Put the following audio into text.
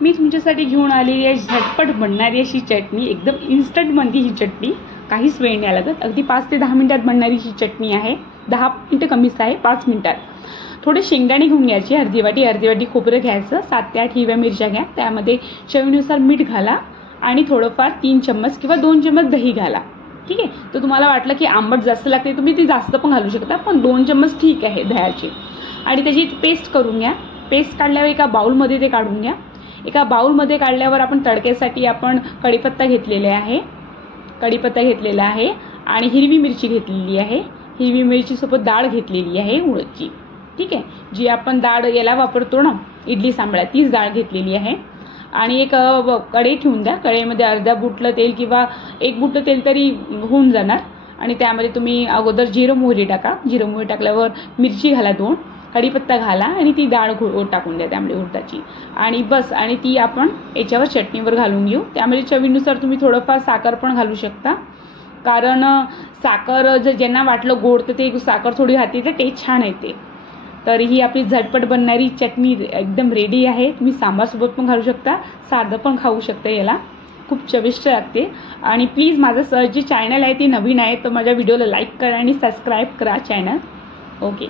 मी तुमच्यासाठी घेऊन आलेली आहे झटपट बनणारी अशी चटणी। एकदम इन्स्टंट बनते ही चटणी, काहीच वेळ नाही लागत। अगदी 5 ते 10 मिनिटात बनणारी ही चटणी आहे। 10 मिनिटं कमीच आहे, 5 मिनिटात। थोडे शेंगदाणे घेऊन घ्यायचे, अर्धी वाटी खोबरं घ्यायचं, 7 ते 8 हिरव्या मिरच्या घ्या, त्यामध्ये चवीनुसार मीठ घाला आणि थोडंफार 3 चम्मच किंवा 2 चम्मच दही घाला। ठीक आहे, तर तुम्हाला वाटलं की आंबट जास्त लागते तुम्ही ती जास्त पण घालू शकता, पण 2 चम्मच ठीक आहे दह्याचे। आणि त्याची पेस्ट करून घ्या। पेस्ट काढल्यावर एका बाउलमध्ये ते काढून घ्या। एका बाउलमध्ये काढल्यावर आपण तडक्यासाठी आपण कढीपत्ता घेतलेला आहे आणि हिरवी मिरची घेतलेली आहे। हिरवी मिरची सोबत डाळ घेतलेली आहे उडदाची। ठीक आहे, जी आपण डाळ याला वापरतो ना इडली सांबाळ्यात, तीच डाळ घेतलेली आहे। आणि एक कढई ठेवून द्या। कढईमध्ये अर्धा बुटलं तेल किंवा 1 बुटलं तेल तरी होऊन जाणार। आणि त्यामध्ये तुम्ही अगोदर जिरं मोहरी टाका। जिरं मोहरी टाकल्यावर मिरची घाला 2, कढीपत्ता घाला आणि ती डाळ टाकून द्या त्यामध्ये उडदाची। आणि बस, आणि ती आपण याच्यावर चटणीवर घालून घेऊ। त्यामध्ये चवीनुसार तुम्ही थोडंफार साखर पण घालू शकता, कारण साखर जर ज्यांना वाटलं गोड तर ते साखर थोडी घातली तर टेस्ट छान येते। तर ही आपली झटपट बनणारी चटणी एकदम रेडी आहे। तुम्ही सांबारसोबत पण घालू शकता, साधं पण खाऊ शकता, याला खूप चविष्ट लागते। आणि प्लीज माझं जे चॅनल आहे ते नवीन आहे तर माझ्या व्हिडिओला लाईक करा आणि सबस्क्राईब करा चॅनल। ओके।